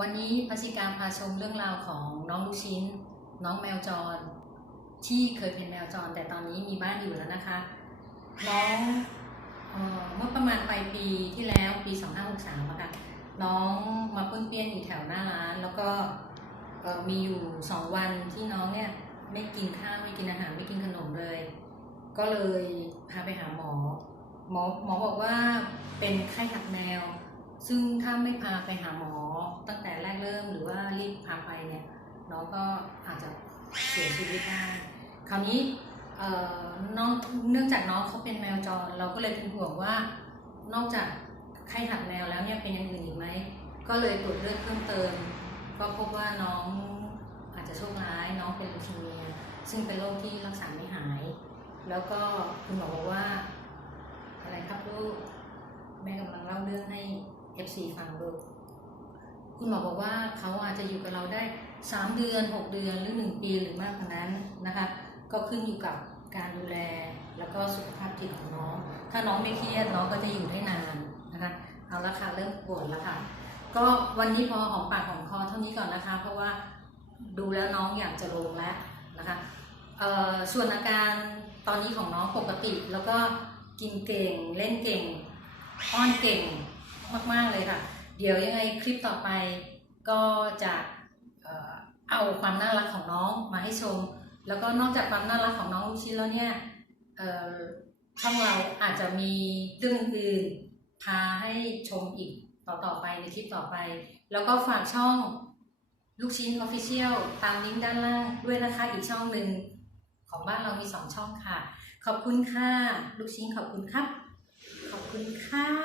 วันนี้พัชิการพาชมเรื่องราวของน้องลูกชิ้น น้องแมวจร ที่เคยเป็นแมวจรแต่ตอนนี้มีบ้านอยู่แล้วนะคะน้องเมื่อประมาณปลายปีที่แล้วปี 2563อะค่ะน้องมาป้นเปี้ยนอยู่แถวหน้าร้าน แล้วก็มีอยู่สองวันที่น้องเนี่ยไม่กินข้าวไม่กินอาหารไม่กินขนมเลย ก็เลยพาไปหาหมอ หมอหมอบอกว่าเป็นไข้หัดแมว ซึ่งถ้าไม่พาไปหาหมอตั้งแต่แรกเริ่มหรือว่ารีบพาไปเนี่ยน้องก็อาจจะเสียชีวิตได้คราวนี้เอ่อน้องเนื่องจากน้องเขาเป็นแมวจร เราก็เลยเป็นห่วงว่านอกจากไข้หัดแมวแล้วเนี่ยเป็นอย่างอื่นอีกไหมก็เลยตรวจเลือดเพิ่มเติม ก็พบว่าน้องอาจจะโชคร้ายน้องเป็นลูคีเมีย ซึ่งเป็นโรคที่รักษาไม่หาย แล้วก็คุณหมอบอกว่า อะไรครับลูกแม่กำลังเล่าเรื่องให้ FC ฟังลูกคุณหมอบอกว่าเขาอาจจะอยู่กับเราได้ 3 เดือน 6 เดือนหรือ 1 ปีหรือมากกว่านั้นนะคะก็ขึ้นอยู่กับการดูแลแล้วก็สุขภาพจิตของน้อง ถ้าน้องไม่เครียดน้องก็จะอยู่ได้นานนะคะเอาละค่ะเริ่มปวดแล้วค่ะ ก็วันนี้พอหอมปากหอมคอเท่านี้ก่อนนะคะ เพราะว่าดูแล้วน้องอยากจะลงแล้วนะคะเอ่อส่วนอาการตอนนี้ของน้องปกติ แล้วก็กินเก่งเล่นเก่งอ้อนเก่งมากๆ ค่ะ เดี๋ยวยังไงคลิปต่อไปก็จะเอาความน่ารักของน้องมาให้ชม แล้วก็นอกจากความน่ารักของน้องลูกชิ้นแล้วเนี่ยเอ่อช่องเราอาจจะมีเรื่องอื่นพาให้ชมอีกต่อๆไปในคลิปต่อไป แล้วก็ฝากช่องลูกชิ้น Official ตามลิงก์ด้านล่างด้วยนะคะอีกช่องหนึ่งของบ้านเรามีสองช่องค่ะ ขอบคุณค่ะ ลูกชิ้นขอบคุณครับ ขอบคุณค่ะ